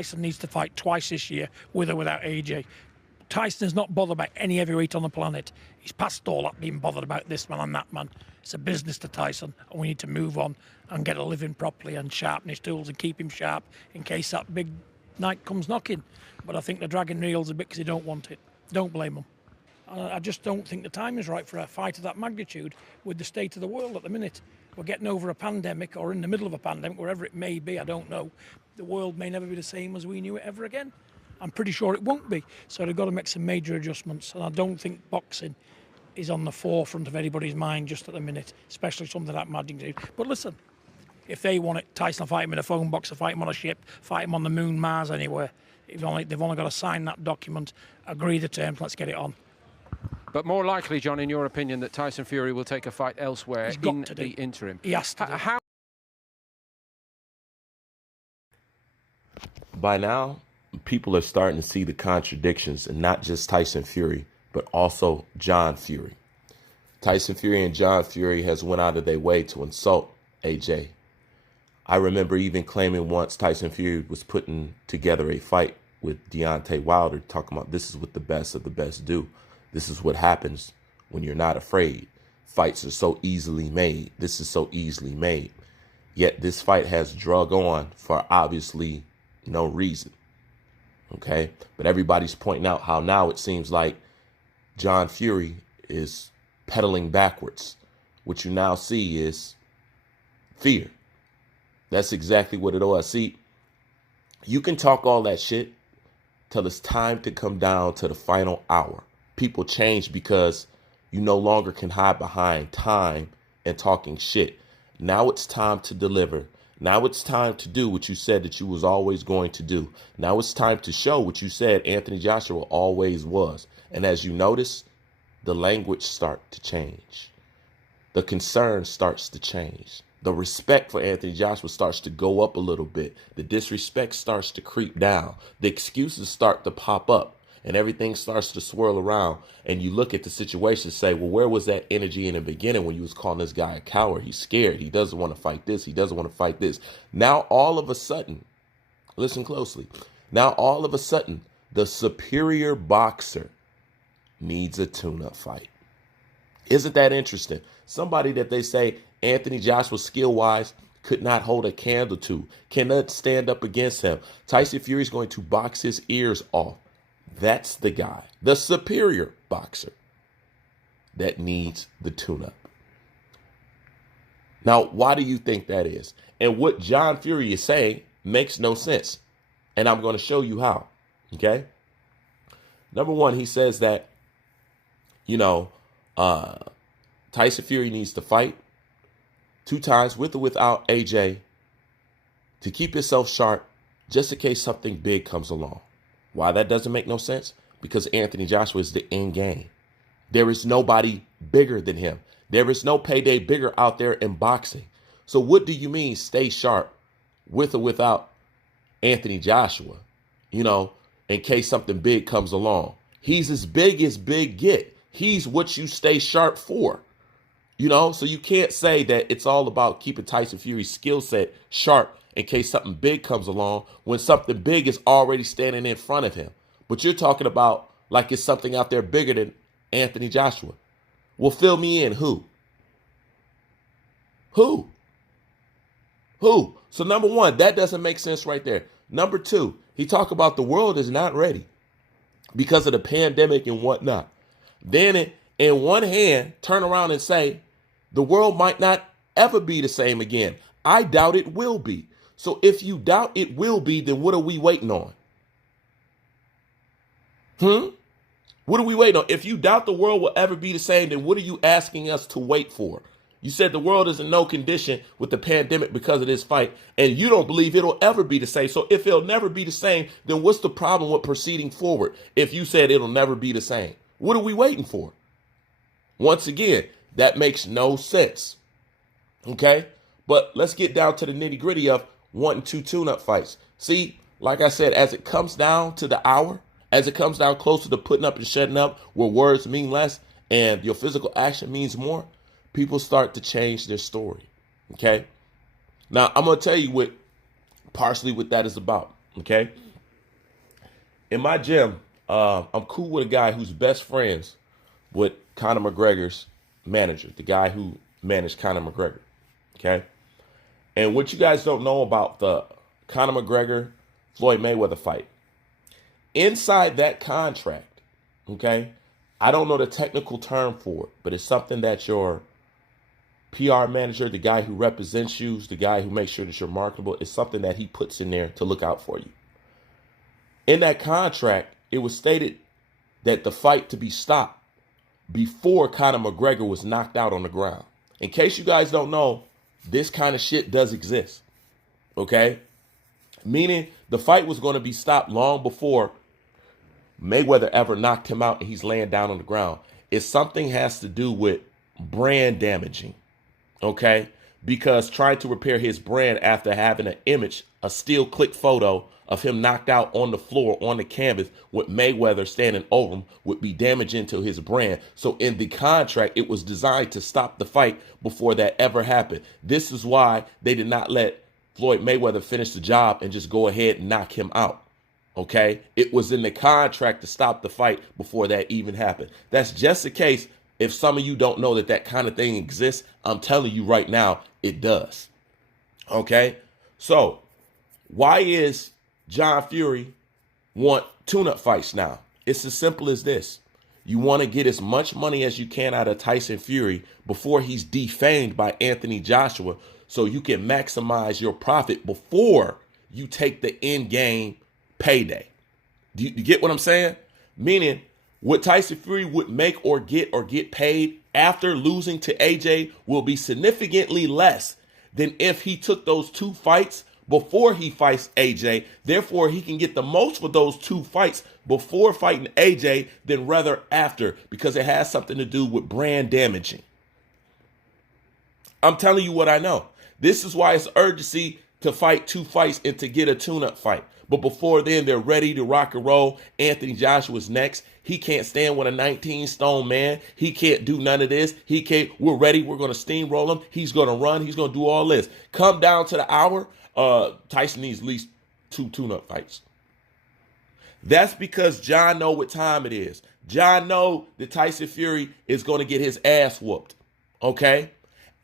Tyson needs to fight twice this year, with or without AJ. Tyson is not bothered about any heavyweight on the planet. He's past all that being bothered about this man and that man. It's a business to Tyson, and we need to move on and get a living properly and sharpen his tools and keep him sharp in case that big night comes knocking. But I think they're dragging reels a bit because they don't want it. Don't blame them. I just don't think the time is right for a fight of that magnitude with the state of the world at the minute. We're getting over a pandemic, or in the middle of a pandemic, wherever it may be, I don't know. The world may never be the same as we knew it ever again. I'm pretty sure it won't be. So they've got to make some major adjustments. And I don't think boxing is on the forefront of anybody's mind just at the minute, especially something like magnitude. But listen, if they want it, Tyson will fight him in a phone box, fight him on a ship, fight him on the moon, Mars, anywhere. They've only got to sign that document, agree the terms, let's get it on. But more likely, John, in your opinion, that Tyson Fury will take a fight elsewhere in the interim. He has to. How? By now, people are starting to see the contradictions, and not just Tyson Fury, but also John Fury. Tyson Fury and John Fury has went out of their way to insult AJ. I remember even claiming once Tyson Fury was putting together a fight with Deontay Wilder, talking about this is what the best of the best do. This is what happens when you're not afraid. Fights are so easily made. This is so easily made. Yet this fight has drug on for obviously no reason. Okay? But everybody's pointing out how now it seems like John Fury is pedaling backwards. What you now see is fear. That's exactly what it was. See, you can talk all that shit till it's time to come down to the final hour. People change because you no longer can hide behind time and talking shit. Now it's time to deliver. Now it's time to do what you said that you was always going to do. Now it's time to show what you said Anthony Joshua always was. And as you notice, the language starts to change. The concern starts to change. The respect for Anthony Joshua starts to go up a little bit. The disrespect starts to creep down. The excuses start to pop up. And everything starts to swirl around, and you look at the situation and say, well, where was that energy in the beginning when you was calling this guy a coward? He's scared. He doesn't want to fight this. He doesn't want to fight this. Now, all of a sudden, listen closely. Now, all of a sudden, the superior boxer needs a tune-up fight. Isn't that interesting? Somebody that they say Anthony Joshua skill-wise could not hold a candle to, cannot stand up against him. Tyson Fury is going to box his ears off. That's the guy, the superior boxer that needs the tune-up. Now, why do you think that is? And what John Fury is saying makes no sense. And I'm going to show you how. Okay? Number one, he says that, Tyson Fury needs to fight 2 times with or without AJ to keep himself sharp just in case something big comes along. Why that doesn't make no sense? Because Anthony Joshua is the end game. There is nobody bigger than him. There is no payday bigger out there in boxing. So what do you mean stay sharp with or without Anthony Joshua? In case something big comes along. He's as big as big get. He's what you stay sharp for. So you can't say that it's all about keeping Tyson Fury's skill set sharp in case something big comes along when something big is already standing in front of him. But you're talking about like it's something out there bigger than Anthony Joshua. Well, fill me in. Who? So number one, that doesn't make sense right there. Number two, he talked about the world is not ready because of the pandemic and whatnot. Then in one hand, turn around and say, the world might not ever be the same again. I doubt it will be. So if you doubt it will be, then what are we waiting on? What are we waiting on? If you doubt the world will ever be the same, then what are you asking us to wait for? You said the world is in no condition with the pandemic because of this fight, and you don't believe it'll ever be the same. So if it'll never be the same, then what's the problem with proceeding forward if you said it'll never be the same? What are we waiting for? Once again, that makes no sense. Okay? But let's get down to the nitty-gritty of 1 and 2 tune-up fights. See, like I said, as it comes down to the hour, as it comes down closer to putting up and shutting up, where words mean less and your physical action means more, people start to change their story. Okay? Now, I'm going to tell you partially what that is about. Okay? in my gym, I'm cool with a guy who's best friends with Conor McGregor's manager, the guy who managed Conor McGregor. Okay. And what you guys don't know about the Conor McGregor Floyd Mayweather fight, inside that contract, okay, I don't know the technical term for it, but it's something that your PR manager, the guy who represents you, the guy who makes sure that you're marketable, is something that he puts in there to look out for you. In that contract, it was stated that the fight to be stopped before Conor McGregor was knocked out on the ground. In case you guys don't know, this kind of shit does exist. Okay? Meaning the fight was going to be stopped long before Mayweather ever knocked him out and he's laying down on the ground. If something has to do with brand damaging, okay? Because trying to repair his brand after having an image, a still click photo of him knocked out on the floor, on the canvas, with Mayweather standing over him, would be damaging to his brand. So in the contract, it was designed to stop the fight before that ever happened. This is why they did not let Floyd Mayweather finish the job and just go ahead and knock him out. Okay? It was in the contract to stop the fight before that even happened. That's just the case. If some of you don't know that that kind of thing exists, I'm telling you right now, it does. Okay? So, why is John Fury want tune-up fights now? It's as simple as this. You want to get as much money as you can out of Tyson Fury before he's defamed by Anthony Joshua, so you can maximize your profit before you take the in-game payday. Do you get what I'm saying? Meaning, what Tyson Fury would make or get paid after losing to AJ will be significantly less than if he took those two fights before he fights AJ. Therefore, he can get the most for those two fights before fighting AJ than rather after, because it has something to do with brand damaging. I'm telling you what I know. This is why it's urgency to fight two fights and to get a tune-up fight. But before then, they're ready to rock and roll. Anthony Joshua's next. He can't stand with a 19-stone man. He can't do none of this. He can't. We're ready. We're going to steamroll him. He's going to run. He's going to do all this. Come down to the hour. Tyson needs at least 2 tune-up fights. That's because John know what time it is. John know that Tyson Fury is going to get his ass whooped. Okay?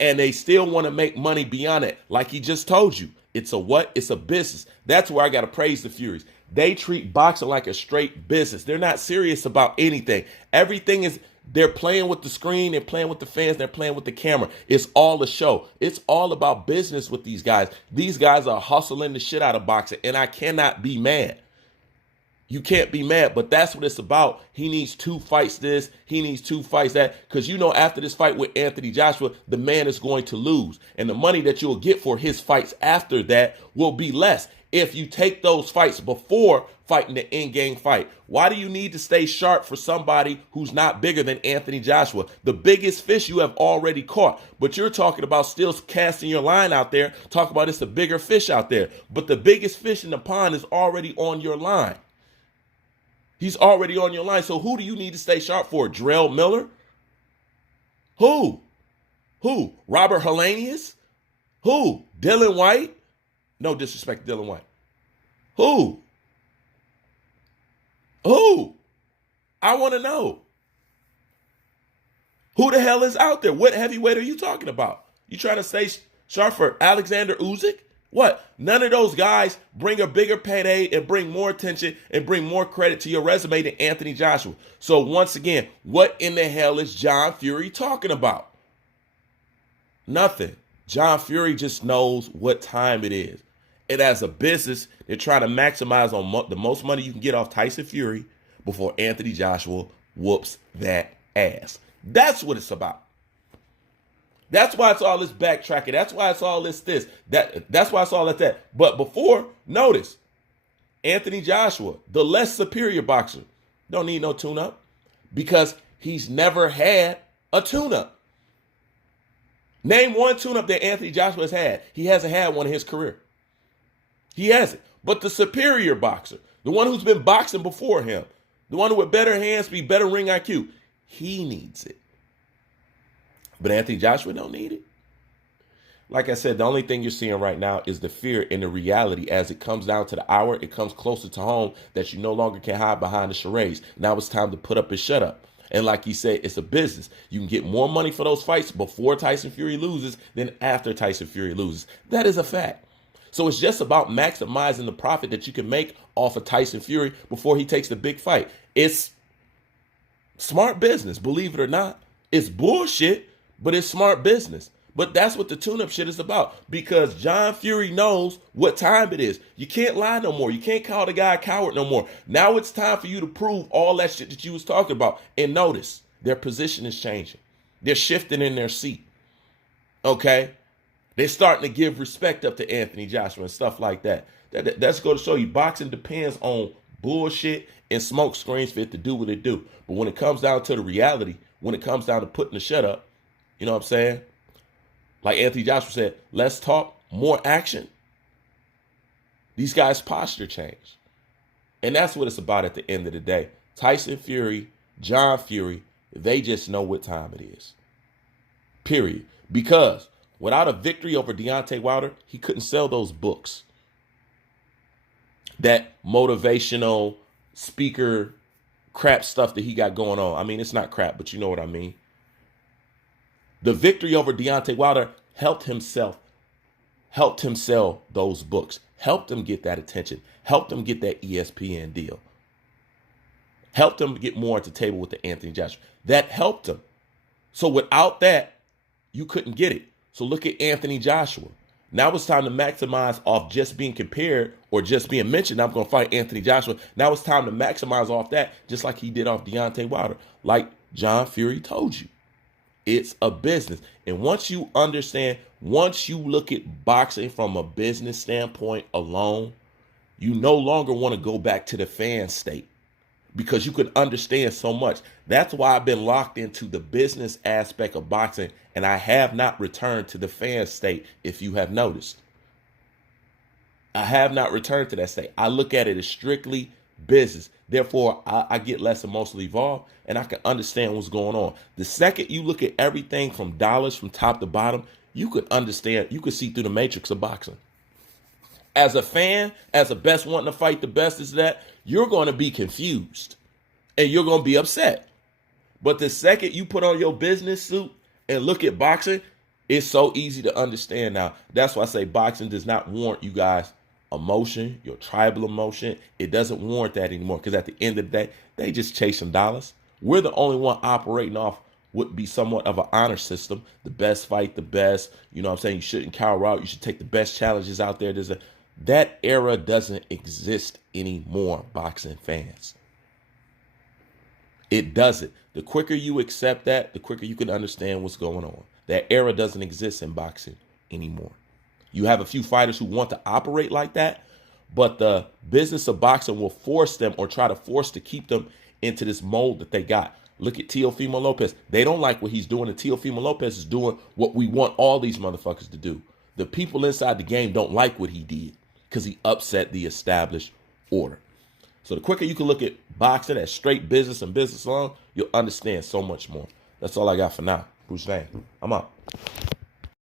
And they still want to make money beyond it. Like he just told you. It's a what? It's a business. That's where I got to praise the Furies. They treat boxing like a straight business. They're not serious about anything. Everything is, they're playing with the screen. They're playing with the fans. They're playing with the camera. It's all a show. It's all about business with these guys. These guys are hustling the shit out of boxing, and I cannot be mad. You can't be mad, but that's what it's about. He needs 2 fights this. He needs 2 fights that. Because you know after this fight with Anthony Joshua, the man is going to lose. And the money that you'll get for his fights after that will be less if you take those fights before fighting the in-game fight. Why do you need to stay sharp for somebody who's not bigger than Anthony Joshua? The biggest fish you have already caught. But you're talking about still casting your line out there. Talk about it's a bigger fish out there. But the biggest fish in the pond is already on your line. He's already on your line. So who do you need to stay sharp for? Drell Miller? Who? Robert Helenius? Who? Dylan White? No disrespect to Dylan White. Who? I want to know. Who the hell is out there? What heavyweight are you talking about? You trying to stay sharp for Alexander Usyk? What? None of those guys bring a bigger payday and bring more attention and bring more credit to your resume than Anthony Joshua. So once again, what in the hell is John Fury talking about? Nothing. John Fury just knows what time it is. And as a business, they're trying to maximize on the most money you can get off Tyson Fury before Anthony Joshua whoops that ass. That's what it's about. That's why it's all this backtracking. That's why it's all this. That's why it's all that. But before, notice, Anthony Joshua, the less superior boxer, don't need no tune-up because he's never had a tune-up. Name one tune-up that Anthony Joshua has had. He hasn't had one in his career. He hasn't. But the superior boxer, the one who's been boxing before him, the one with better hands, better ring IQ, he needs it. But Anthony Joshua don't need it. Like I said, the only thing you're seeing right now is the fear and the reality. As it comes down to the hour, it comes closer to home that you no longer can hide behind the charades. Now it's time to put up and shut up. And like he said, it's a business. You can get more money for those fights before Tyson Fury loses than after Tyson Fury loses. That is a fact. So it's just about maximizing the profit that you can make off of Tyson Fury before he takes the big fight. It's smart business, believe it or not. It's bullshit, but it's smart business. But that's what the tune-up shit is about, because John Fury knows what time it is. You can't lie no more. You can't call the guy a coward no more. Now it's time for you to prove all that shit that you was talking about. And notice, their position is changing. They're shifting in their seat. Okay? They're starting to give respect up to Anthony Joshua and stuff like that. That's going to show you boxing depends on bullshit and smoke screens for it to do what it do. But when it comes down to the reality, when it comes down to putting the shut up, you know what I'm saying? Like Anthony Joshua said, less talk, more action. These guys' posture changed. And that's what it's about at the end of the day. Tyson Fury, John Fury, they just know what time it is. Period. Because without a victory over Deontay Wilder, he couldn't sell those books. That motivational speaker crap stuff that he got going on. I mean, it's not crap, but you know what I mean. The victory over Deontay Wilder helped him sell those books, helped him get that attention, helped him get that ESPN deal, helped him get more at the table with the Anthony Joshua. That helped him. So without that, you couldn't get it. So look at Anthony Joshua. Now it's time to maximize off just being compared or just being mentioned. I'm going to fight Anthony Joshua. Now it's time to maximize off that, just like he did off Deontay Wilder, like John Fury told you. It's a business. And once you understand, once you look at boxing from a business standpoint alone, you no longer want to go back to the fan state because you can understand so much. That's why I've been locked into the business aspect of boxing, and I have not returned to the fan state, if you have noticed. I have not returned to that state. I look at it as strictly business. Therefore, I get less emotionally involved and I can understand what's going on. The second you look at everything from dollars from top to bottom, you could understand, you could see through the matrix of boxing. As a fan, as a best wanting to fight the best is that, you're going to be confused and you're going to be upset. But the second you put on your business suit and look at boxing, it's so easy to understand now. That's why I say boxing does not warrant you guys emotion, your tribal emotion. It doesn't warrant that anymore, because at the end of the day, they just chasing dollars. We're the only one operating off would be somewhat of an honor system. The best fight, the best, you know what I'm saying? You shouldn't cower out. You should take the best challenges out there. That era doesn't exist anymore, boxing fans. It doesn't. The quicker you accept that, the quicker you can understand what's going on. That era doesn't exist in boxing anymore. You have a few fighters who want to operate like that, but the business of boxing will force them or try to force to keep them into this mold that they got. Look at Teofimo Lopez. They don't like what he's doing, and Teofimo Lopez is doing what we want all these motherfuckers to do. The people inside the game don't like what he did because he upset the established order. So the quicker you can look at boxing as straight business and business alone, you'll understand so much more. That's all I got for now. Bruce Van, I'm out.